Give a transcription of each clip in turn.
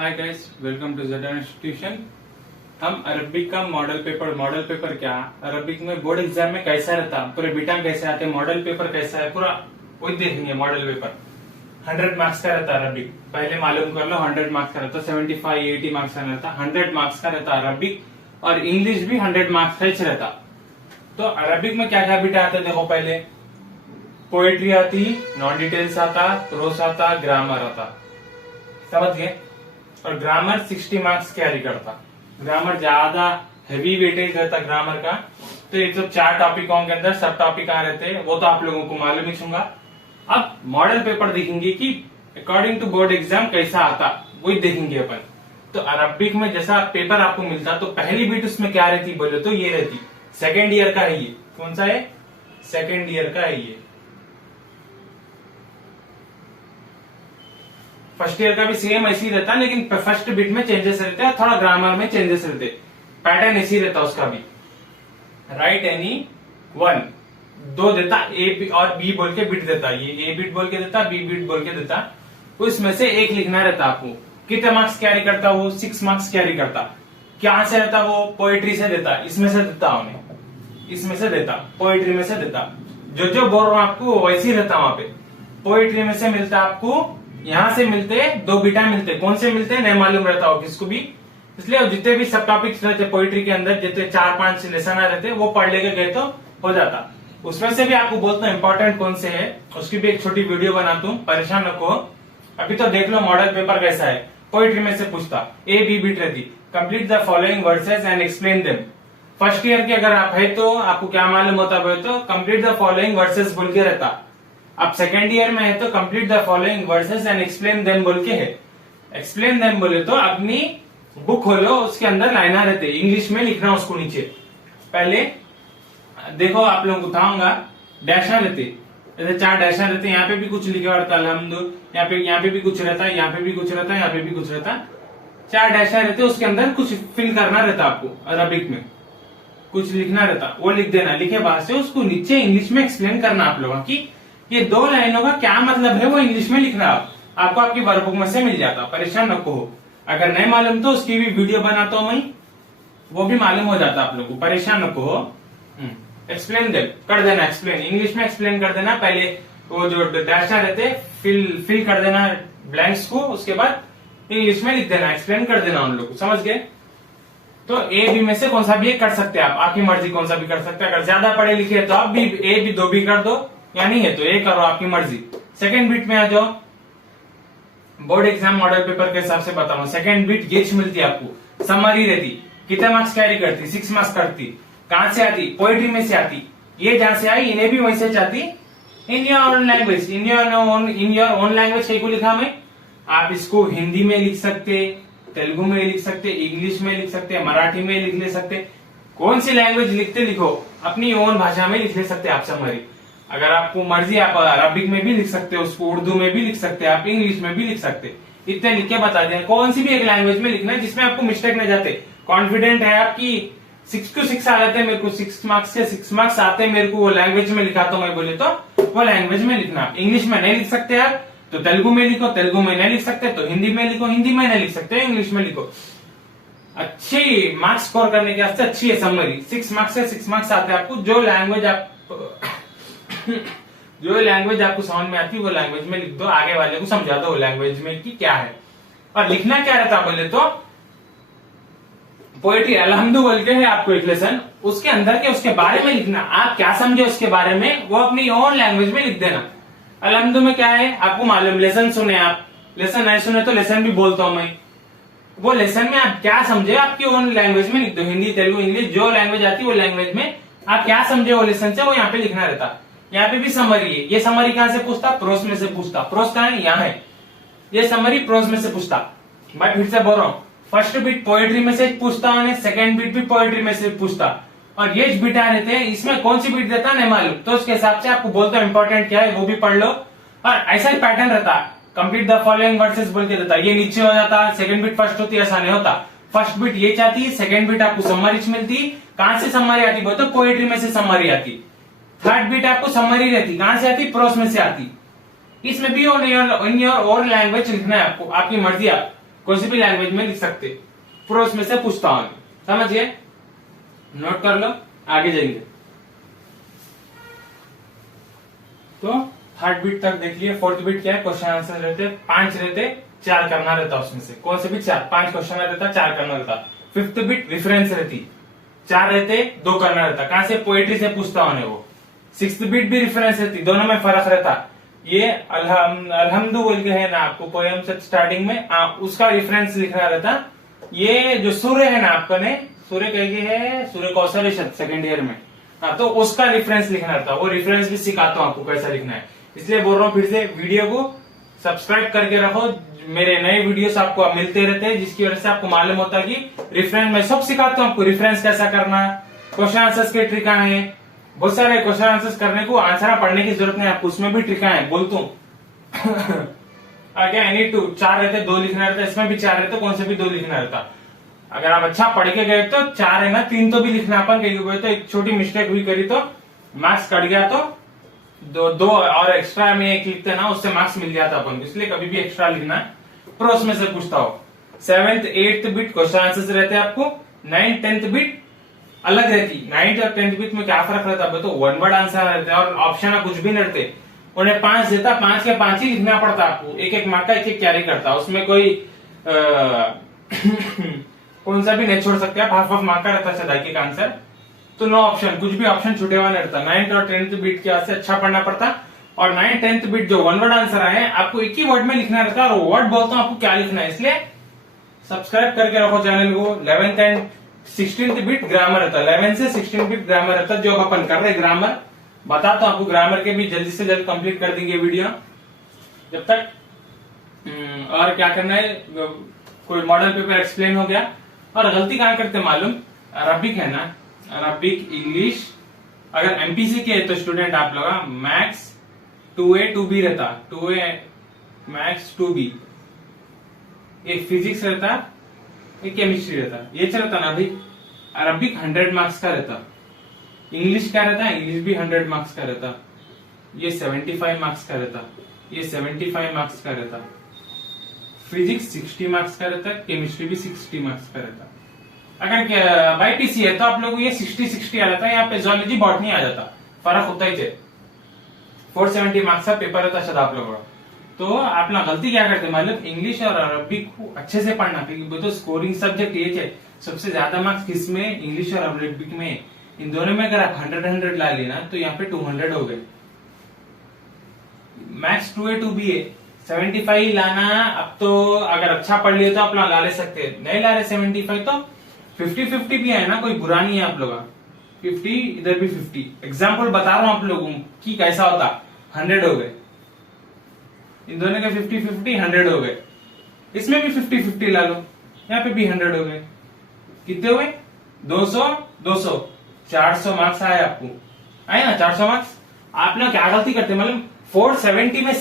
Hi guys, welcome to Z institution. हम Arabic का model paper क्या, अरबिक में बोर्ड एग्जाम में कैसा रहता, पूरे बीटा कैसे आते, मॉडल पेपर कैसा है, पूरा वही देखेंगे। मॉडल पेपर 100 मार्क्स का रहता अरबिक, पहले मालूम कर लो। 100 मार्क्स का रहता, 75-80 मार्क्स का रहता, 100 मार्क्स का रहता अरबिक। और इंग्लिश भी 100 मार्क्स का ही रहता। तो अरबिक में क्या क्या बीटा आते देखो। पहले पोएट्री आती, नॉन डिटेल्स आता, प्रोस आता, ग्रामर आता, समझ गए। और ग्रामर 60 मार्क्स कैरी करता। ग्रामर ज्यादा हेवी वेटेज रहता ग्रामर का। तो ये तो 4 टॉपिकों के अंदर सब टॉपिक कहाँ रहते हैं वो तो आप लोगों को मालूम ही छूंगा। अब मॉडल पेपर देखेंगे कि अकॉर्डिंग टू बोर्ड एग्जाम कैसा आता, वही देखेंगे अपन। तो अरबिक में जैसा पेपर आपको मिलता, तो पहली बीट उसमें क्या रहती बोले तो ये रहती। सेकेंड ईयर का है ये। कौन सा है? सेकेंड ईयर का है ये। फर्स्ट ईयर का भी सेम ऐसे ही रहता, लेकिन फर्स्ट बिट में चेंजेस रहते हैं, थोड़ा ग्रामर में चेंजेस रहते। पैटर्न ऐसे ही रहता उसका भी। राइट एनी वन, 2 देता, ए और बी बोल के बिट देता। ये ए बिट बोल के देता, बी बिट बोल के देता। उसमें से एक लिखना रहता आपको। कितने मार्क्स कैरी करता वो? 6 मार्क्स कैरी करता। क्या से रहता वो? पोएट्री से देता। इसमें से देता उन्हें, इसमें से देता, पोएट्री में से देता। जो बोल रहा हूं आपको वैसे ही रहता वहां पे। पोएट्री में से मिलता आपको, यहां से मिलते 2 बीटा मिलते। कौन से मिलते नहीं मालूम रहता हो किसको भी। इसलिए जितने भी सब टॉपिक्स रहते पोइट्री के अंदर, जितने 4-5 लेसन आ रहते वो पढ़ लेके गए तो हो जाता। उसमें से भी आपको बोलता हूं इंपॉर्टेंट कौन से है, उसकी भी एक छोटी वीडियो बनाता हूं, परेशान रखो। अभी तो देख लो मॉडल पेपर कैसा है। पोइट्री में से पूछता, ए बी बीट रहती, complete the following versus and explain them. First year के अगर आप है तो आपको क्या मालूम होता है तो कंप्लीट द फॉलोइंग वर्सेस बोल के रहता। अब सेकेंड ईयर में है तो complete the following versus and explain them बोल के है। एक्सप्लेन देम बोले तो अपनी बुक खोलो, उसके अंदर लाइना रहते, इंग्लिश में लिखना उसको नीचे। पहले देखो आप लोगों को बताऊंगा, डैशा रहते, जैसे 4 डैशा रहते। यहाँ पे भी कुछ लिखा रहता अल्हम्दुलिल्लाह, यहाँ पे भी कुछ रहता है, यहाँ पे भी कुछ रहता है, यहाँ पे भी कुछ रहता। 4 डैशा रहते, उसके अंदर कुछ फिल करना रहता आपको। अरबिक में कुछ लिखना रहता, वो लिख देना। लिखे बाद से उसको नीचे इंग्लिश में एक्सप्लेन करना आप लोगों की। ये 2 लाइनों का क्या मतलब है वो इंग्लिश में लिखना। आपको आपकी वर्कबुक में से मिल जाता, परेशान नको हो। अगर नहीं मालूम तो उसकी भी वीडियो बनाता हूं मैं, वो भी मालूम हो जाता आप लोगों को, परेशान नको हो। एक्सप्लेन दे कर देना, एक्सप्लेन इंग्लिश में एक्सप्लेन कर देना। पहले वो जो डैशा रहते फिल कर देना ब्लैंक्स को, उसके बाद इंग्लिश में लिख देना, एक्सप्लेन कर देना उन लोग को, समझ गए। तो ए बी में से कौन सा भी कर सकते हैं आप, आपकी मर्जी कौन सा भी कर सकते हैं। अगर ज्यादा पढ़े लिखे है तो आप भी ए बी 2 भी कर दो, या नहीं है तो ये करो, आपकी मर्जी। सेकंड बीट में आ जाओ। बोर्ड एग्जाम मॉडल पेपर के हिसाब से बताऊं, सेकंड बीट ये मिलती है आपको, समरी रहती। कितने मार्क्स कैरी करती? 6 मार्क्स करती। कहां से आती? पोएट्री में से आती। ये जहां से आई इन्हें भी वहीं से चाहती। In your own language, in your own language को लिखा मैं। आप इसको हिंदी में लिख सकते, तेलुगु में लिख सकते, इंग्लिश में लिख सकते, मराठी में लिख ले सकते। कौन सी लैंग्वेज लिखते लिखो, अपनी ओन भाषा में लिख ले सकते आप समरी। अगर आपको मर्जी आप अरबिक में भी लिख सकते हो, उसको उर्दू में भी लिख सकते हैं, आप इंग्लिश में भी लिख सकते। इतने लिख के बता दें कौन सी भी एक लैंग्वेज में लिखना है जिसमें आपको मिस्टेक नहीं जाते। कॉन्फिडेंट है आपकी 6 to 6 आ जाते हैं मेरे को, 6 मार्क्स से 6 मार्क्स आते हैं मेरे को, वो लैंग्वेज में लिखा तो मैं बोले तो वो लैंग्वेज में लिखना। इंग्लिश में नहीं लिख सकते आप तो तेलुगु में लिखो, तेलुगु में नहीं लिख सकते तो हिंदी में लिखो, हिंदी में नहीं लिख सकते इंग्लिश में लिखो। अच्छी मार्क्स स्कोर करने के वास्ते अच्छी है समरी। 6 मार्क्स से 6 मार्क्स आते हैं आपको। जो लैंग्वेज आपको समझ में आती है वो लैंग्वेज में लिख दो, आगे वाले को समझा दो वो लैंग्वेज में की क्या है। और लिखना क्या रहता बोले तो पोएट्री अल्हम्दु बोल के है आपको एक लेसन, उसके अंदर के उसके बारे में लिखना। आप क्या समझे उसके बारे में वो अपनी ओन लैंग्वेज में लिख देना। अल्हम्दु में क्या है आपको मालूम, लेसन सुने आप, लेसन नहीं सुने तो लेसन भी बोलता हूं मैं। वो लेसन में आप क्या समझे आपकी ओन लैंग्वेज में लिख दो, हिंदी तेलुगु इंग्लिश जो लैंग्वेज आती है वो लैंग्वेज में आप क्या समझे वो लेसन से वो यहाँ पे लिखना रहता। यहाँ पे भी समरी है। ये समरी कहां से पूछता? प्रोस में से पूछता। प्रोस कहां है? यहाँ है। ये समरी प्रोस में से पूछता। मैं फिर से बोल रहा हूँ, फर्स्ट बीट पोएट्री में से पूछता है, सेकंड बीट भी पोएट्री में से पूछता। और ये बीटा रहते हैं, इसमें कौन सी बीट देता नहीं मालूम, तो उसके हिसाब से आपको बोलता हूं इंपॉर्टेंट क्या है वो भी पढ़ लो। और ऐसा ही पैटर्न रहता, कंप्लीट द फॉलोइंग वर्सेस बोल के देता। ये नीचे हो जाता, सेकंड बीट फर्स्ट होती, ऐसा नहीं होता। फर्स्ट बीट ये चाहती है, सेकंड बीट आपको समरी मिलती। कहां से समरी आती बोलते? पोएट्री में से समरी आती। थर्ड बीट आपको समरी रहती, कहां से आती? प्रोस में से आती। इसमें भी इन योर ओन लैंग्वेज लिखना है आपको, आपकी मर्जी। आप कोई सी भी लैंग्वेज में लिख सकते, पूरा उसमें से पूछता हूं, समझिए, नोट कर लो, आगे जाएंगे। तो थर्ड बीट तक देख लिए। फोर्थ बीट क्या है, क्वेश्चन आंसर रहते 5 रहते, 4 करना रहता उसमें से, कौन से भी 4, 5 क्वेश्चन रहता, 4 करना रहता। फिफ्थ बीट रेफरेंस रहती, 4 रहते, 2 करना रहता, कहां से, पोएट्री से पूछता हूं वो। सिक्स्थ बीट भी रेफरेंस रहती, दोनों में फर्क रहता। ये अलहमदु बोल के है ना आपको पोयम से स्टार्टिंग में, उसका रेफरेंस लिखना रहता। ये जो सूर्य है ना आपका ने, सूर्य कह के है, सूर्य कौशल सेकेंड ईयर में, हाँ, तो उसका रेफरेंस लिखना रहता। वो रेफरेंस भी सिखाता हूं आपको कैसा लिखना है, इसलिए बोल रहा हूँ फिर से, वीडियो को सब्सक्राइब करके रखो, मेरे नए वीडियोस आपको मिलते रहते हैं, जिसकी वजह से आपको मालूम होता है कि रेफरेंस मैं सब सिखाता हूँ आपको, रेफरेंस कैसा करना, क्वेश्चन आंसर्स के ट्रिका है, बहुत सारे क्वेश्चन आंसर्स करने को, आंसर पढ़ने की जरूरत नहीं आपको, उसमें भी ट्रिका है, बोलता हूँ। आगे एनी टू 4 रहते, 2 लिखना रहता, इसमें भी 4 रहते, कौन से भी 2 लिखना रहता। अगर आप अच्छा पढ़ के गए तो 4 है ना, 3 तो भी लिखना अपन, कहीं तो एक छोटी मिस्टेक हुई करी तो मार्क्स कट गया तो दो और एक्स्ट्रा में एक लिखते ना, उससे मार्क्स मिल जाता अपन, इसलिए कभी भी एक्स्ट्रा लिखना है। प्रो उसमें से पूछता हो। 7th 8th beat question answers रहते हैं आपको, 9th 10th बीट अलग रहती। 9th और 10th बीट में क्या फर्क रहता है, तो 1 वर्ड आंसर रहते हैं और ऑप्शन कुछ भी नहीं रहते। उन्हें 5 देता, 5 के 5 ही लिखना पड़ता आपको, एक मार्क का एक कैरी करता, उसमें कोई कौन सा भी नहीं छोड़ सकते आप, हाफ मार्क का रहता सदा एक आंसर, तो नो ऑप्शन, कुछ भी ऑप्शन छूटे हुआ नहीं रहता। 9th और 10th बीट के से अच्छा पढ़ना पड़ता, और 9th 10th बीट जो 1 वर्ड आंसर आए आपको एक ही वर्ड में लिखना रहता है, और वर्ड बोलता हूं आपको क्या लिखना है, इसलिए सब्सक्राइब करके रखो चैनल को। 11th and 16th beat grammar रहता, 11 से 16 बीट ग्रामर रहता, जो अपन कर रहे ग्रामर, बताता हूं आपको, ग्रामर के भी जल्दी से जल्द कंप्लीट कर देंगे वीडियो जब तक। और क्या करना है, कोई मॉडल पेपर एक्सप्लेन हो गया। और गलती कहां करते मालूम, अरबिक है ना, अरबिक इंग्लिश, अगर एमपीसी के है तो स्टूडेंट आप लोग मैथ्स 2A 2B रहता, 2A मैथ्स 2B, एक फिजिक्स रहता, एक केमिस्ट्री रहता, ये चलता ना भाई। अरबिक 100 मार्क्स का रहता, इंग्लिश क्या रहता, इंग्लिश भी 100 मार्क्स का रहता, ये 75 मार्क्स का रहता, ये 75 मार्क्स का रहता, फिजिक्स 60 मार्क्स का रहता, केमिस्ट्री भी 60 मार्क्स का रहता। अगर बाईपीसी है तो आप लोग ये 60-60 आ जाता है, यहाँ पे जूलॉजी बॉटनी आ जाता, फर्क होता ही थे। 470 मार्क्स का पेपर रहता शायद आप लोगों का। तो आप ना गलती क्या करते मालूम, इंग्लिश और अरबिक को अच्छे से पढ़ना, क्योंकि तो स्कोरिंग सब्जेक्ट ये है, सबसे ज्यादा मार्क्स किसमें, इंग्लिश और अरबिक में। इन दोनों में अगर आप 100 ला लेना तो यहाँ पे 200 हो गए। मैथ्स 2A 2B है, 75 लाना, अब तो अगर अच्छा पढ़ लिया तो आप ला ले सकते हैं, नहीं ला रहे 75 तो 50-50 भी है ना, कोई बुरा नहीं है आप लोग, 50 इधर भी 50। एग्जाम्पल बता रहा हूं आप लोगों की कैसा होता, 100 हो गए, इन दोनों के 50-50 100 हो गए, इसमें भी 50-50 ला लो, यहाँ पे भी 100 हो गए, कितने हुए 200 400 मार्क्स आए आपको, आए ना 400 मार्क्स। आप लोग क्या गलती करते मालूम, 470 में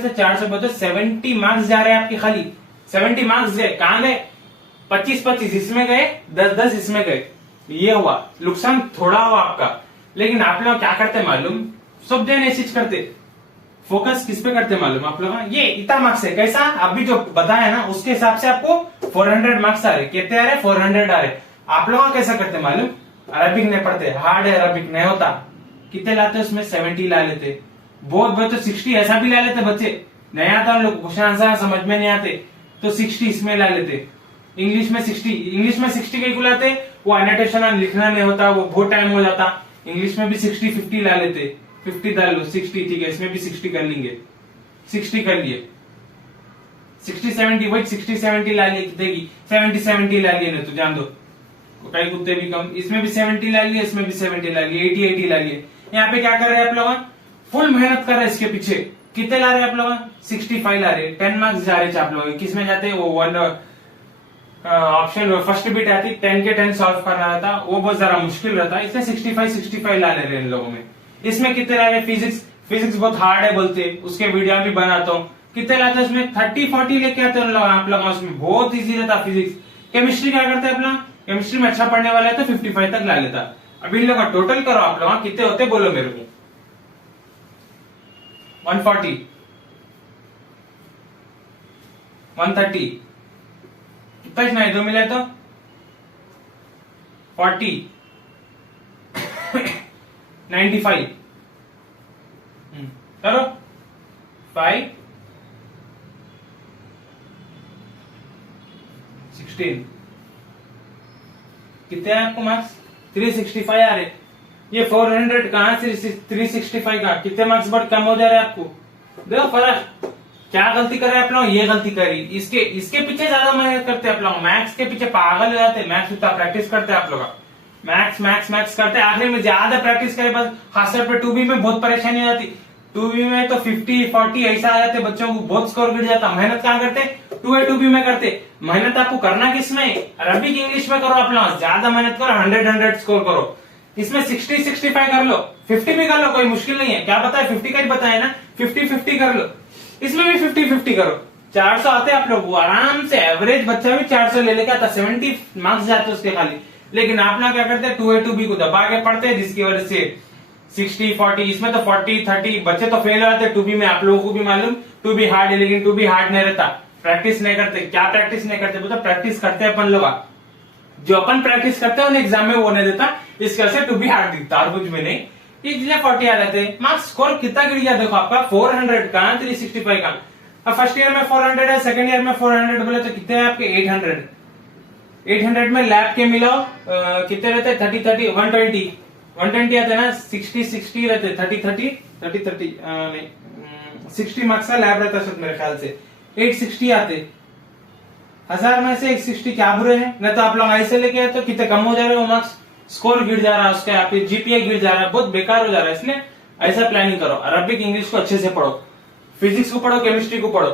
से 400 बताओ, 70 मार्क्स जा रहे हैं आपके, खाली 70 मार्क्स गए, कहां गए, 25-25 इसमें गए, 10-10 इसमें गए, ये हुआ नुकसान थोड़ा हुआ आपका। लेकिन आप लोग क्या करते मालूम, सब जन ऐसी करते, फोकस किस पे करते मालूम आप लोग, ये इतना मार्क्स है, कैसा अभी जो बताया ना उसके हिसाब से आपको 400 मार्क्स आ रहे, कितने आ रहे 400 आ रहे। आप लोग कैसा करते मालूम, अरबिक नहीं पढ़ते, हार्ड है अरबिक नहीं होता, कितने लाते उसमें 70 ला लेते, बहुत तो 60 ऐसा भी ला लेते बच्चे, नहीं आता लोग, क्वेश्चन आंसर समझ में नहीं आते तो 60 इसमें ला लेते। इंग्लिश में 60 के लाते, वो एनोटेशन लिखना नहीं होता, वो बहुत टाइम हो जाता, इंग्लिश में भी 60-50 ला लेते, 50 डाल लो 60, ठीक है, इसमें भी 60 कर लेंगे, 60 कर लिए, 60-70 वही 60-70 ला लिए, कितने की 70-70 ला लिए, नहीं तो जान दो कई कुत्ते भी कम, इसमें भी 70 ला लिए, इसमें भी 70 ला लिए, 80 ला लिए। यहाँ पे क्या कर रहे हैं आप लोग, फुल मेहनत कर रहे हैं इसके पीछे, कितने ला रहे हैं आप लोग, 65 ला रहे, 10 मार्क्स जा रहे हैं आप लोग, किसमें जाते हैं, वो वन ऑप्शन फर्स्ट बीट आती, 10 के 10 सॉल्व करना रहता, वो बहुत ज्यादा मुश्किल रहता है, इसलिए 65 ला ले रहे हैं इन लोगों में। इसमें कितने ला रहे, फिजिक्स बहुत हार्ड है बोलते, उसके वीडियो भी बनाता हूँ, कितने लाते हैं उसमें 30-40 लेके आते हैं आप लोग, उसमें बहुत इजी रहता फिजिक्स। केमिस्ट्री क्या करते हैं अपना, केमिस्ट्री में अच्छा पढ़ने वाला है तो 55 तक ला लेता। अभी इन लोग का टोटल करो आप लोग, कितने होते बोलो मेरे को, 140, 130, कितना नहीं, 2 मिले तो 40, 95, करो 5, 16, कितने हैं आपको मार्क्स? 365 आ रहे। ये 400 कहां से 365 का कितने मार्क्स बढ़ कम हो जा रहे हैं आपको? देखो फर्क, क्या गलती कर रहे हैं आप लोग? ये गलती करी, इसके पीछे ज्यादा मेहनत करते हैं आप लोग, मैथ्स के पीछे पागल हो जाते हैं, मैथ्स उतना प्रैक्टिस करते हैं आप लोग, मैथ्स मैथ्स मैथ्स करते हैं, आखिर में ज्यादा प्रैक्टिस करे बस खासतौर पे 2B में बहुत परेशानी हो जाती। 2B में तो 50 40 ऐसा आ जाते, बच्चों को बहुत स्कोर गिर जाता। मेहनत कहाँ करते? 2A 2B में करते। मेहनत आपको करना किसमें? अरबिक इंग्लिश में करो आप लोग, ज्यादा मेहनत करो, 100 स्कोर करो। इसमें 60 65 कर लो, 50 भी कर लो, कोई मुश्किल नहीं है। क्या बताया? 50 का ही बताया ना, 50 50 कर लो। इसमें भी 50 50 करो, 400 आते आप लोग, वो आराम से एवरेज बच्चा भी 400 ले लेके आता, 70 मार्क्स जाते उसके खाली। लेकिन आप ना क्या करते हैं? 2A 2B को दबा के पढ़ते हैं, जिसकी वजह से 60 40, इसमें तो 40 30 बच्चे तो फेल हो जाते हैं। 2B में आप लोगों को भी मालूम 2B हार्ड है, लेकिन 2B हार्ड नहीं रहता, प्रैक्टिस नहीं करते। क्या प्रैक्टिस नहीं करते? मतलब प्रैक्टिस करते हैं अपन लोग, जो अपन प्रैक्टिस करते हैं उन्हें एग्जाम में वो नहीं देता, इसके वजह से 2B हार्ड दिखता और कुछ भी नहीं। इसलिए 40 आ जाते हैं। मार्क्स स्कोर कितना गिर गया देखो आपका, 400 का 365 का। अब फर्स्ट ईयर में 400 है, सेकंड ईयर में 400 बोले तो कितने हैं आपके? 800। 800 में लैब के मिलो कितने रहते? 30 30 120 120 आते ना, 60 60 रहते, 30 30 30 30 नहीं 60 मार्क्स का लैब रहता है मेरे ख्याल से, 860 आते। 1000 में से 160 क्या बुरे हैं? नहीं तो आप लोग ऐसे लेके आए तो कितने कम हो जा रहे हो मार्क्स, स्कोर गिर जा रहा है उसका, आपके जीपीए गिर जा रहा है, बहुत बेकार हो जा रहा है। इसलिए ऐसा प्लानिंग करो, अरबिक इंग्लिश को अच्छे से पढ़ो, फिजिक्स को पढ़ो, केमिस्ट्री को पढ़ो।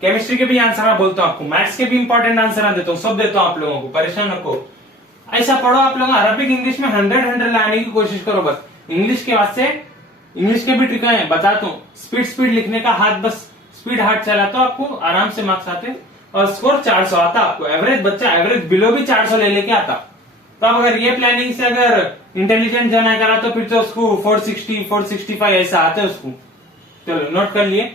केमिस्ट्री के भी आंसर मैं बोलता हूँ आपको, मैथ्स के भी इंपॉर्टेंट आंसर देता हूँ, सब देता हूँ आप लोगों को, परेशान रखो। ऐसा पढ़ो आप लोग, अरबिक इंग्लिश में 100 लाने की कोशिश करो बस। इंग्लिश के वास्ते इंग्लिश के भी ट्रिक है बताता हूँ, स्पीड लिखने का, हाथ बस स्पीड हाथ चलाता हूँ, आपको आराम से मार्क्स आते और स्कोर 400 आता आपको। एवरेज बच्चा एवरेज बिलो भी 400 ले लेके आता। तो अब अगर ये प्लानिंग से अगर इंटेलिजेंट जना करा तो फिर तो उसको 460 465 ऐसा आता है उसको। चलो नोट कर लिए।